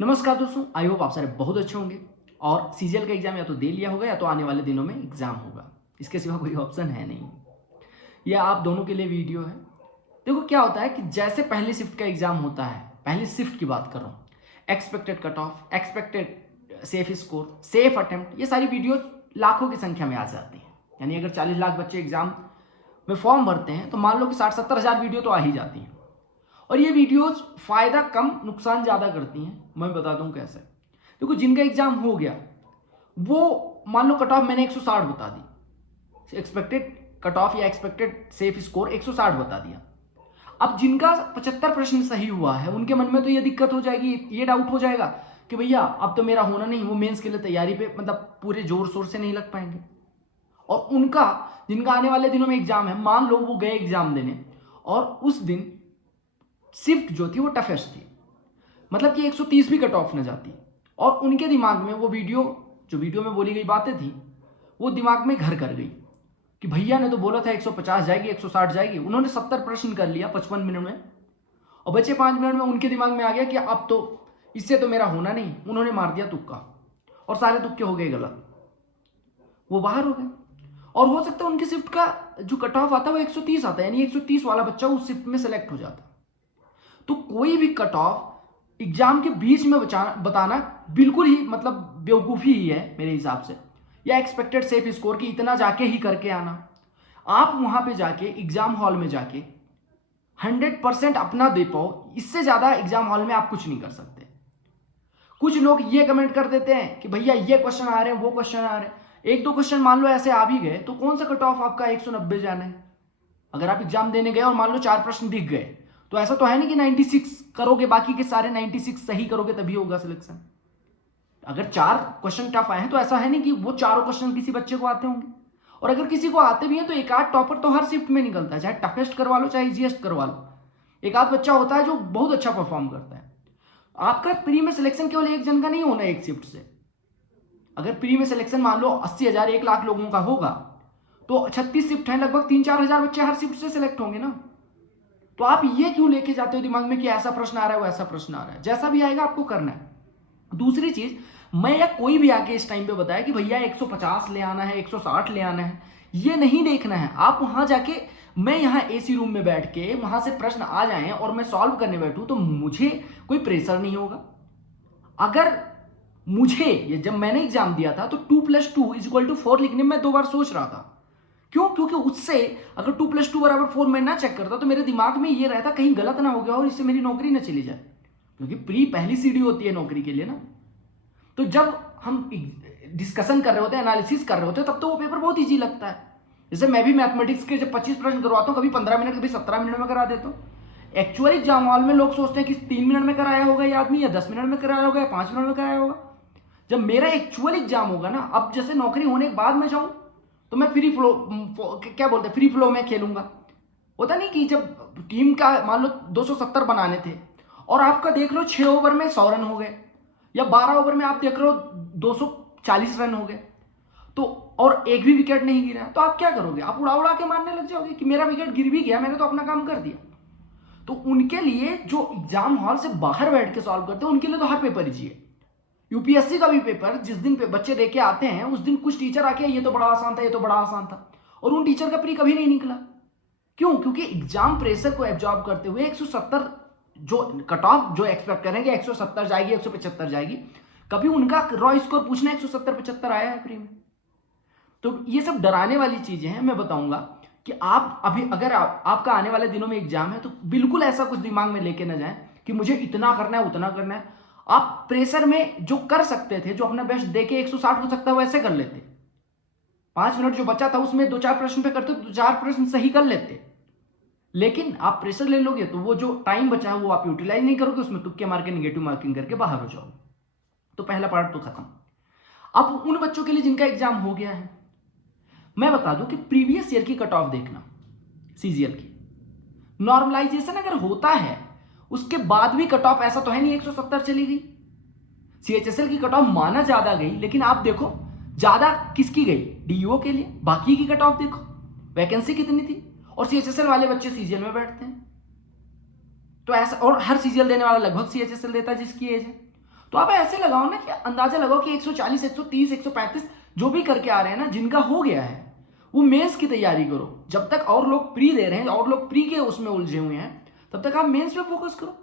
नमस्कार दोस्तों, I hope आप सारे बहुत अच्छे होंगे और सीजीएल का एग्जाम या तो दे लिया होगा या तो आने वाले दिनों में एग्जाम होगा। इसके सिवा कोई ऑप्शन है नहीं। यह आप दोनों के लिए वीडियो है। देखो क्या होता है कि जैसे पहली शिफ्ट का एग्जाम होता है, पहली शिफ्ट की बात कर रहा हूँ, expected cut off, expected safe score, safe attempt, ये सारी वीडियोज लाखों की संख्या में आ जाती हैं। यानी अगर 40 लाख बच्चे एग्जाम में फॉर्म भरते हैं तो मान लो कि 60-70 हज़ार वीडियो तो आ ही जाती हैं। और ये वीडियोस फायदा कम नुकसान ज़्यादा करती हैं। मैं बता दूं कैसे। देखो जिनका एग्जाम हो गया वो मान लो कट ऑफ मैंने 160 बता दी, एक्सपेक्टेड कट ऑफ या एक्सपेक्टेड सेफ स्कोर 160 बता दिया। अब जिनका 75 प्रश्न सही हुआ है उनके मन में तो ये दिक्कत हो जाएगी, ये डाउट हो जाएगा कि भैया अब तो मेरा होना नहीं, वो मेंस के लिए तैयारी पे मतलब पूरे जोर शोर से नहीं लग पाएंगे। और उनका जिनका आने वाले दिनों में एग्जाम है, मान लो वो गए एग्जाम देने और उस दिन शिफ्ट जो थी वो टफेस्ट थी, मतलब कि 130 भी कट ऑफ न जाती और उनके दिमाग में वो वीडियो में बोली गई बातें थी वो दिमाग में घर कर गई कि भैया ने तो बोला था 150 जाएगी, 160 जाएगी। उन्होंने 70 प्रश्न कर लिया 55 मिनट में और बचे 5 मिनट में उनके दिमाग में आ गया कि अब तो इससे तो मेरा होना नहीं। उन्होंने मार दिया तुक्का और सारे तुक्के हो गए गलत, वो बाहर हो गए। और हो सकता है उनकी शिफ्ट का जो कट ऑफ आता है वो 130 आता है, यानी 130 वाला बच्चा उस शिफ्ट में सेलेक्ट हो जाता। तो कोई भी कट ऑफ एग्जाम के बीच में बताना बिल्कुल ही मतलब बेवकूफ़ी ही है मेरे हिसाब से, या एक्सपेक्टेड सेफ स्कोर की इतना जाके ही करके आना। आप वहां पे जाके एग्जाम हॉल में जाके 100% अपना दे पाओ, इससे ज़्यादा एग्जाम हॉल में आप कुछ नहीं कर सकते। कुछ लोग ये कमेंट कर देते हैं कि भैया ये क्वेश्चन आ रहे हैं, वो क्वेश्चन आ रहे हैं। एक दो क्वेश्चन मान लो ऐसे आ भी गए तो कौन सा कट ऑफ आपका 190 जाना है। अगर आप एग्जाम देने गए और मान लो 4 प्रश्न दिख गए तो ऐसा तो है नहीं कि 96 करोगे, बाकी के सारे 96 सही करोगे तभी होगा सिलेक्शन। अगर 4 क्वेश्चन टफ आए हैं तो ऐसा है नहीं कि वो चारों क्वेश्चन किसी बच्चे को आते होंगे। और अगर किसी को आते भी हैं तो एक आध टॉपर तो हर शिफ्ट में निकलता है, चाहे टफेस्ट करवा लो चाहे इजीएस्ट करवा लो। एक आध बच्चा होता है जो बहुत अच्छा परफॉर्म करता है। आपका प्री में सिलेक्शन केवल एक जन का नहीं होना है एक शिफ्ट से। अगर प्री में सिलेक्शन मान लो 80,000 1 लाख लोगों का होगा तो 36 शिफ्ट है, लगभग 3-4 हज़ार बच्चे हर शिफ्ट से सिलेक्ट होंगे ना। तो आप ये क्यों लेके जाते हो दिमाग में कि ऐसा प्रश्न आ रहा है वैसा प्रश्न आ रहा है। जैसा भी आएगा आपको करना है। दूसरी चीज, मैं या कोई भी आके इस टाइम पे बताया कि भैया 150 ले आना है, 160 ले आना है, ये नहीं देखना है। आप वहां जाके, मैं यहाँ एसी रूम में बैठ के वहां से प्रश्न आ जाए और मैं सॉल्व करने बैठूं तो मुझे कोई प्रेशर नहीं होगा। अगर मुझे जब मैंने एग्जाम दिया था तो 2+2 = 4 लिखने में मैं 2 बार सोच रहा था। क्यों? क्योंकि उससे अगर 2+2 = 4 मैं ना चेक करता तो मेरे दिमाग में ये रहता कहीं गलत ना हो गया और इससे मेरी नौकरी ना चली जाए, क्योंकि प्री पहली सीढ़ी होती है नौकरी के लिए ना। तो जब हम डिस्कशन कर रहे होते हैं, एनालिसिस कर रहे होते हैं, तब तो वो पेपर बहुत ईजी लगता है। जैसे मैं भी मैथमेटिक्स के जब 25 प्रश्न करवाता हूँ, कभी 15 मिनट, कभी 17 मिनट में करा देता हूँ। एक्चुअली एग्जाम हॉल में लोग सोचते हैं कि 3 मिनट में कराया होगा ये आदमी, या 10 मिनट में कराया होगा, या 5 मिनट में कराया होगा। जब मेरा एक्चुअल एग्जाम होगा ना, अब जैसे नौकरी होने के बाद मैं जाऊं तो मैं फ्री फ्लो, क्या बोलते हैं, फ्री फ्लो में खेलूंगा। होता नहीं कि जब टीम का मान लो 270 बनाने थे और आपका देख लो 6 ओवर में 100 रन हो गए, या 12 ओवर में आप देख रहे हो 240 रन हो गए, तो और एक भी विकेट नहीं गिरा, तो आप क्या करोगे? आप उड़ा उड़ा के मारने लग जाओगे कि मेरा विकेट गिर भी गया, मैंने तो अपना काम कर दिया। तो उनके लिए जो एग्जाम हॉल से बाहर बैठ के सॉल्व करते हैं उनके लिए तो हर पेपर इजी है। यूपीएससी का भी पेपर जिस दिन पे बच्चे देके आते हैं उस दिन कुछ टीचर आके ये तो बड़ा आसान था, ये तो बड़ा आसान था, और उन टीचर का प्री कभी नहीं निकला। क्यों? क्योंकि एग्जाम प्रेशर को एब्जॉर्ब करते हुए 170 जो कट ऑफ जो एक्सपेक्ट करेंगे 170 जाएगी, 175 जाएगी, कभी उनका रॉ स्कोर पूछना 170-75 आया है प्री में। तो ये सब डराने वाली चीजें हैं। मैं बताऊंगा कि आप अभी अगर आपका आने वाले दिनों में एग्जाम है तो बिल्कुल ऐसा कुछ दिमाग में लेके ना जाए कि मुझे इतना करना है उतना करना है। आप प्रेशर में जो कर सकते थे, जो अपना बेस्ट देके 160 हो सकता है वैसे कर लेते। 5 मिनट जो बचा था उसमें 2-4 प्रश्न पे करते तो 4 प्रश्न सही कर लेते। लेकिन आप प्रेशर ले लोगे तो वो जो टाइम बचा है वो आप यूटिलाइज नहीं करोगे, उसमें तुक्के मार के नेगेटिव मार्किंग करके बाहर हो जाओगे। तो पहला पार्ट तो खत्म। अब उन बच्चों के लिए जिनका एग्जाम हो गया है, मैं बता दूं कि प्रीवियस ईयर की कट ऑफ देखना, सीजीएल की नॉर्मलाइजेशन अगर होता है उसके बाद भी कट ऑफ ऐसा तो है नहीं 170 चली गई। सीएचएसएल की कट ऑफ माना ज्यादा गई, लेकिन आप देखो ज्यादा किसकी गई? डीईओ के लिए। बाकी की कट ऑफ देखो, वैकेंसी कितनी थी, और सीएचएसएल वाले बच्चे सीजीएल में बैठते हैं। तो ऐसा, और हर सीजीएल देने वाला लगभग सीएचएसएल देता है जिसकी एज है। तो आप ऐसे लगाओ ना कि अंदाजा लगाओ कि 140, 130, 135 जो भी करके आ रहे हैं ना, जिनका हो गया है वो मेंस की तैयारी करो। जब तक और लोग प्री दे रहे हैं और लोग प्री के उसमें उलझे हुए हैं, तब तक आप मेंस पे फोकस करो।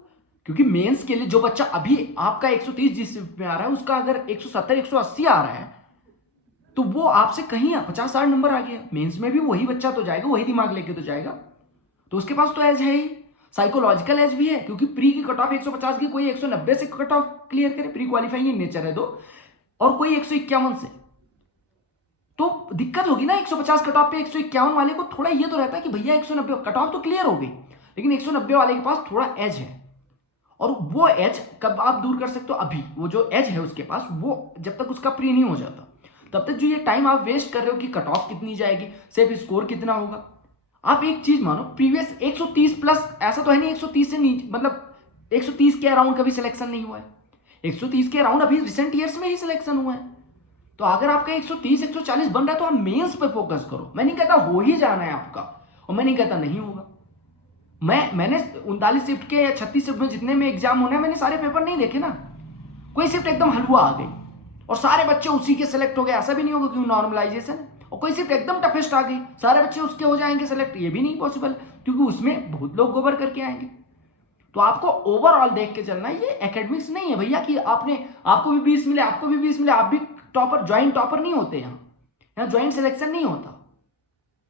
क्योंकि मेंस के लिए जो बच्चा अभी आपका 130 जिस शिफ्ट में आ रहा है, उसका अगर 170, 180 आ रहा है, तो वो आपसे कहीं 50-60 नंबर आ गया। मेंस में भी वही बच्चा तो जाएगा, वही दिमाग लेके तो जाएगा, तो उसके पास तो एज है ही, साइकोलॉजिकल एज भी है। क्योंकि प्री की कट ऑफ 150 की, कोई 190 से कट ऑफ क्लियर करे, प्री क्वालिफाइंग इन नेचर है दो, और कोई 151 से, तो दिक्कत होगी ना। 150 कट ऑफ पे 151 वाले को थोड़ा ये तो रहता है कि भैया 190 कट ऑफ तो क्लियर हो गई, लेकिन 190 वाले के पास थोड़ा एज है। और वो एज कब आप दूर कर सकते हो? अभी वो जो एज है उसके पास, वो जब तक उसका प्री नहीं हो जाता, तब तक जो ये टाइम आप वेस्ट कर रहे हो कि कट ऑफ कितनी जाएगी, सिर्फ स्कोर कितना होगा। आप एक चीज मानो, प्रीवियस 130 प्लस, ऐसा तो है नहीं 130 से नीचे, मतलब 130 के अराउंड कभी सिलेक्शन नहीं हुआ है। 130 के अराउंड अभी रिसेंट ईयर्स में ही सिलेक्शन हुआ है। तो अगर आपका 130, 140 बन रहा है तो आप मेंस पे फोकस करो। मैं नहीं कहता हो ही जाना है आपका, और मैं नहीं कहता नहीं होगा। मैंने 39 शिफ्ट के या 36 शिफ्ट में जितने में एग्जाम होने हैं, मैंने सारे पेपर नहीं देखे ना। कोई शिफ्ट एकदम हलवा आ गई और सारे बच्चे उसी के सिलेक्ट हो गए, ऐसा भी नहीं होगा, क्योंकि नॉर्मलाइजेशन है। और कोई शिफ्ट एकदम टफेस्ट आ गई, सारे बच्चे उसके हो जाएंगे सिलेक्ट, ये भी नहीं पॉसिबल, क्योंकि उसमें बहुत लोग गोबर करके आएंगे। तो आपको ओवरऑल देख के चलना है। ये एकेडमिक्स नहीं है भैया कि आपको भी 20 मिले, आपको भी 20 मिले, आप भी टॉपर, ज्वाइंट टॉपर नहीं होते। यहाँ ज्वाइंट सिलेक्शन नहीं होता।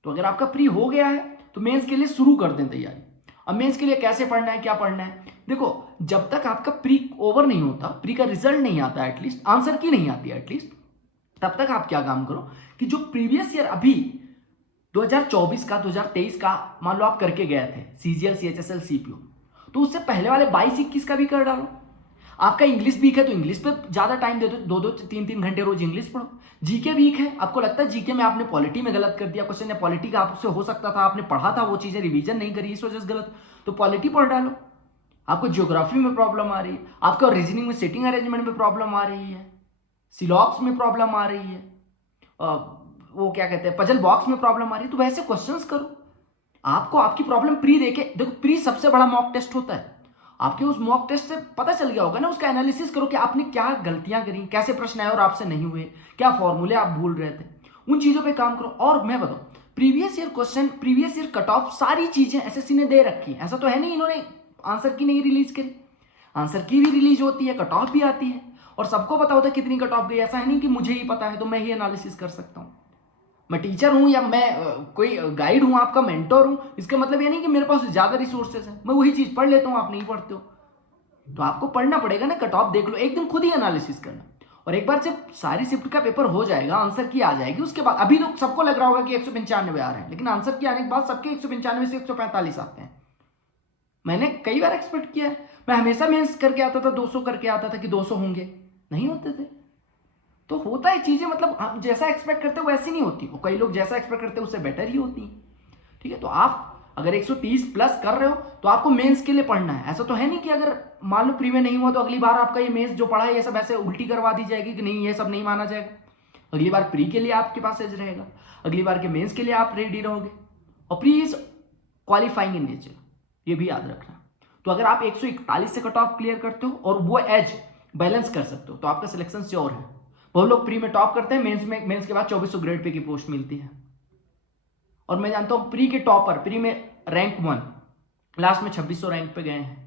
तो अगर आपका प्री हो गया है तो मेंस के लिए शुरू कर दें तैयारी। अब मेंस के लिए कैसे पढ़ना है, क्या पढ़ना है? देखो, जब तक आपका प्री ओवर नहीं होता, प्री का रिजल्ट नहीं आता, एटलीस्ट आंसर की नहीं आती एटलीस्ट, तब तक आप क्या काम करो कि जो प्रीवियस ईयर अभी 2024 का, 2023 का मान लो आप करके गए थे, सीजीएल, सीएचएसएल, सीपीओ, तो उससे पहले वाले 22-21 का भी कर डालो। आपका इंग्लिश वीक है तो इंग्लिश पे ज्यादा टाइम दे दो, 2-2, 3-3 घंटे रोज इंग्लिश पढ़ो। जीके वीक है, आपको लगता है जीके में आपने पॉलिटी में गलत कर दिया, क्वेश्चन है पॉलिटी का आपसे हो सकता था, आपने पढ़ा था वो चीजें, रिवीजन नहीं करी, इस वजह से गलत, तो पॉलिटी पढ़ डालो। आपको ज्योग्राफी में प्रॉब्लम आ रही है, आपको रीजनिंग में सिटिंग अरेंजमेंट में प्रॉब्लम आ रही है, सिलॉक्स में प्रॉब्लम आ रही है, वो क्या कहते हैं, पजल बॉक्स में प्रॉब्लम आ रही है, तो वैसे क्वेश्चंस करो। आपको आपकी प्रॉब्लम प्री देके देखो, प्री सबसे बड़ा मॉक टेस्ट होता है। आपके उस मॉक टेस्ट से पता चल गया होगा ना, उसका एनालिसिस करो कि आपने क्या गलतियां करी, कैसे प्रश्न आए और आपसे नहीं हुए, क्या फॉर्मूले आप भूल रहे थे, उन चीजों पे काम करो। और मैं बताऊं, previous year question, previous year cut off, सारी चीजें एसएससी ने दे रखी है। ऐसा तो है नहीं इन्होंने आंसर की नहीं रिलीज करी, आंसर की भी रिलीज होती है, कट ऑफ भी आती है, और सबको पता होता है कितनी कट ऑफ गई। ऐसा है नहीं कि मुझे ही पता है तो मैं ही एनालिसिस कर सकता हूँ। मैं टीचर हूं या मैं कोई गाइड हूं, आपका मेंटोर हूं, इसका मतलब ये नहीं कि मेरे पास ज्यादा रिसोर्सेज हैं, मैं वही चीज पढ़ लेता हूं, आप नहीं पढ़ते हो। तो आपको पढ़ना पड़ेगा ना, कट ऑफ देख लो, एक दिन खुद ही एनालिसिस करना। और एक बार जब सारी शिफ्ट का पेपर हो जाएगा, आंसर की आ जाएगी, उसके बाद अभी तो सबको लग रहा होगा कि 195 आ रहे हैं, लेकिन आंसर की आने के बाद सबके 195 से 145 आते हैं। मैंने कई बार एक्सपेक्ट किया है, मैं हमेशा मेंस करके आता था 200 करके आता था कि 200 होंगे, नहीं होते थे। तो होता है चीजें, मतलब हम जैसा एक्सपेक्ट करते हो वैसी नहीं होती, और कई लोग जैसा एक्सपेक्ट करते हैं उससे बेटर ही होती है। ठीक है, तो आप अगर 130 प्लस कर रहे हो तो आपको मेंस के लिए पढ़ना है। ऐसा तो है नहीं कि अगर मान लो प्री में नहीं हुआ तो अगली बार आपका ये मेंस जो पढ़ा है ये सब ऐसे उल्टी करवा दी जाएगी कि नहीं, ये सब नहीं माना जाएगा। अगली बार प्री के लिए आपके पास एज रहेगा, अगली बार के मेंस के लिए आप रेडी रहोगे। और pre is qualifying in nature, ये भी याद रखना। तो अगर आप 141 से कट ऑफ क्लियर करते हो और वो एज बैलेंस कर सकते हो तो आपका सिलेक्शन श्योर है। बहुत लोग प्री में टॉप करते हैं, मेंस के बाद 2400 ग्रेड पे की पोस्ट मिलती है। और मैं जानता हूं प्री के टॉपर, प्री में रैंक 1 लास्ट में 2600 रैंक पे गए हैं।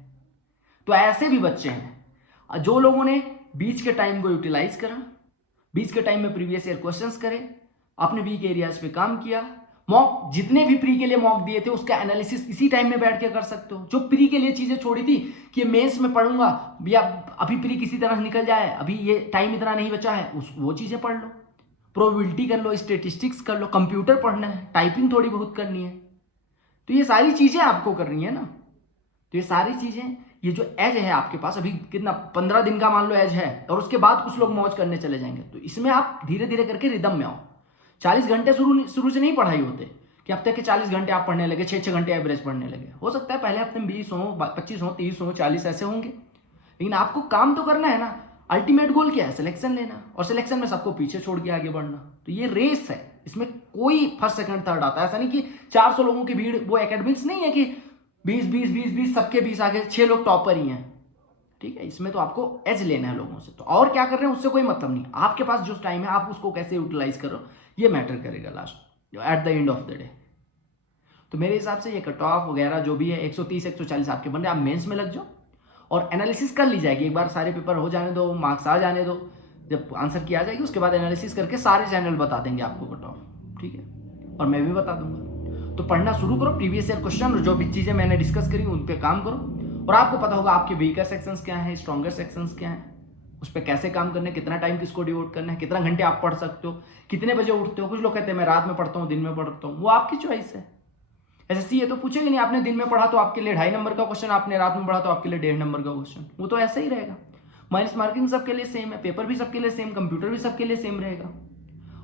तो ऐसे भी बच्चे हैं जो लोगों ने बीच के टाइम को यूटिलाइज करा, बीच के टाइम में प्रीवियस ईयर क्वेश्चंस करे, अपने वीक एरियाज पे काम किया, मॉक जितने भी प्री के लिए मॉक दिए थे उसका एनालिसिस इसी टाइम में बैठ के कर सकते हो। जो प्री के लिए चीजें छोड़ी थी कि मेंस में पढ़ूंगा या अभी प्री किसी तरह निकल जाए, अभी ये टाइम इतना नहीं बचा है, वो चीजें पढ़ लो, प्रोबेबिलिटी कर लो, स्टेटिस्टिक्स कर लो, कंप्यूटर पढ़ना है, टाइपिंग थोड़ी बहुत करनी है। तो ये सारी चीजें आपको करनी है ना। तो ये सारी चीजें, ये जो एज है आपके पास अभी कितना 15 दिन का मान लो एज है, और उसके बाद कुछ लोग मौज करने चले जाएंगे, तो इसमें आप धीरे धीरे करके रिदम में आओ। 40 घंटे शुरू से नहीं पढ़ाई होते कि हफ्ते के 40 घंटे आप पढ़ने लगे, 6-6 घंटे एवरेज पढ़ने लगे। हो सकता है पहले हफ्ते में 20 हो, 25 हो, 30 हो, 40 ऐसे होंगे, लेकिन आपको काम तो करना है ना। अल्टीमेट गोल क्या है? सिलेक्शन लेना, और सिलेक्शन में सबको पीछे छोड़ के आगे बढ़ना। तो ये रेस है, इसमें कोई फर्स्ट सेकंड थर्ड आता है। ऐसा नहीं कि 400 लोगों की भीड़, वो एकेडमिक्स नहीं है कि 20 सबके 20 आगे 6 लोग टॉपर ही हैं। ठीक है, इसमें तो आपको एज लेना है लोगों से। तो और क्या कर रहे हैं उससे कोई मतलब नहीं, आपके पास जो टाइम है आप उसको कैसे यूटिलाइज करो ये मैटर करेगा last at the end of the day. तो मेरे हिसाब से ये कट ऑफ वगैरह जो भी है 130 140 आपके बन रहे, आप मेंस में लग जाओ और एनालिसिस कर ली जाएगी। एक बार सारे पेपर हो जाने दो, मार्क्स आ जाने दो, जब आंसर की आ जाएगी उसके बाद एनालिसिस करके सारे चैनल बता देंगे आपको कट ऑफ, ठीक है, और मैं भी बता दूंगा। तो पढ़ना शुरू करो, प्रीवियस ईयर क्वेश्चन और जो भी चीज़ें मैंने डिस्कस करी उन पर काम करो, और आपको पता होगा आपके वीकर सेक्शंस क्या हैं, स्ट्रॉन्गर सेक्शंस क्या हैं, उस पर कैसे काम करना है, कितना टाइम किसको डिवोट करना है, कितना घंटे आप पढ़ सकते हो, कितने बजे उठते हो। कुछ लोग कहते हैं मैं रात में पढ़ता हूँ, दिन में पढ़ता हूँ, वो आपकी चॉइस है। एसएससी ये तो पूछेगा नहीं आपने दिन में पढ़ा तो आपके लिए 2.5 नंबर का क्वेश्चन, आपने रात में पढ़ा तो आपके लिए 1.5 नंबर का क्वेश्चन, वो तो ऐसा ही रहेगा। माइनस मार्किंग सबके लिए सेम है, पेपर भी सबके लिए सेम, कंप्यूटर भी सबके लिए सेम रहेगा।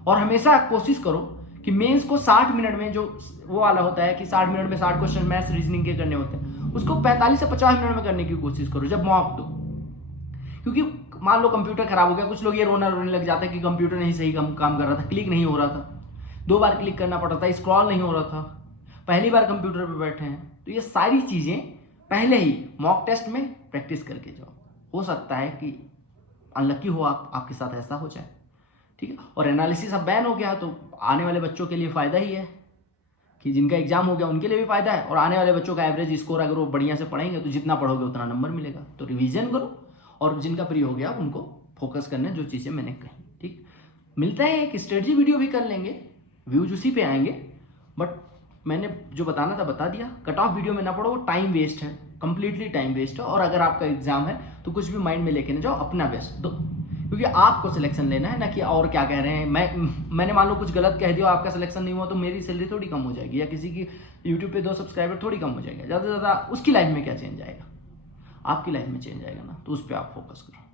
और हमेशा कोशिश करो कि मेंस को 60 मिनट में, जो वो वाला होता है कि 60 मिनट में 60 क्वेश्चन मैथ्स रीजनिंग के करने होते हैं, उसको 45 से 50 मिनट में करने की कोशिश करो जब मॉक दो। क्योंकि मान लो कंप्यूटर खराब हो गया, कुछ लोग ये रोने लग जाते हैं कि कंप्यूटर नहीं सही काम कर रहा था, क्लिक नहीं हो रहा था, 2 बार क्लिक करना पड़ रहा था, स्क्रॉल नहीं हो रहा था, पहली बार कंप्यूटर पे बैठे हैं। तो ये सारी चीज़ें पहले ही मॉक टेस्ट में प्रैक्टिस करके जाओ। हो सकता है कि अनलकी हो आपके साथ ऐसा हो जाए, ठीक है। और एनालिसिस अब बैन हो गया तो आने वाले बच्चों के लिए फ़ायदा ही है कि जिनका एग्जाम हो गया उनके लिए भी फ़ायदा है, और आने वाले बच्चों का एवरेज स्कोर अगर वो बढ़िया से पढ़ेंगे तो जितना पढ़ोगे उतना नंबर मिलेगा। तो रिवीजन करो, और जिनका प्री हो गया उनको फोकस करना है जो चीज़ें मैंने कही, ठीक। मिलता है एक स्ट्रेटजी वीडियो भी कर लेंगे, व्यूज उसी पे आएंगे, बट मैंने जो बताना था बता दिया। कट ऑफ वीडियो में ना पढ़ो, वो टाइम वेस्ट है, कंप्लीटली टाइम वेस्ट है। और अगर आपका एग्जाम है तो कुछ भी माइंड में लेके ना जाओ, अपना बेस्ट दो, क्योंकि आपको सिलेक्शन लेना है ना कि और क्या कह रहे हैं। मैंने मान लो कुछ गलत कह दिया, आपका सिलेक्शन नहीं हुआ तो मेरी सैलरी थोड़ी कम हो जाएगी, या किसी की यूट्यूब पे 2 सब्सक्राइबर थोड़ी कम हो जाएगा। ज़्यादा से ज़्यादा उसकी लाइफ में क्या चेंज आएगा, आपकी लाइफ में चेंज आएगा ना। तो उस पर आप फोकस करो।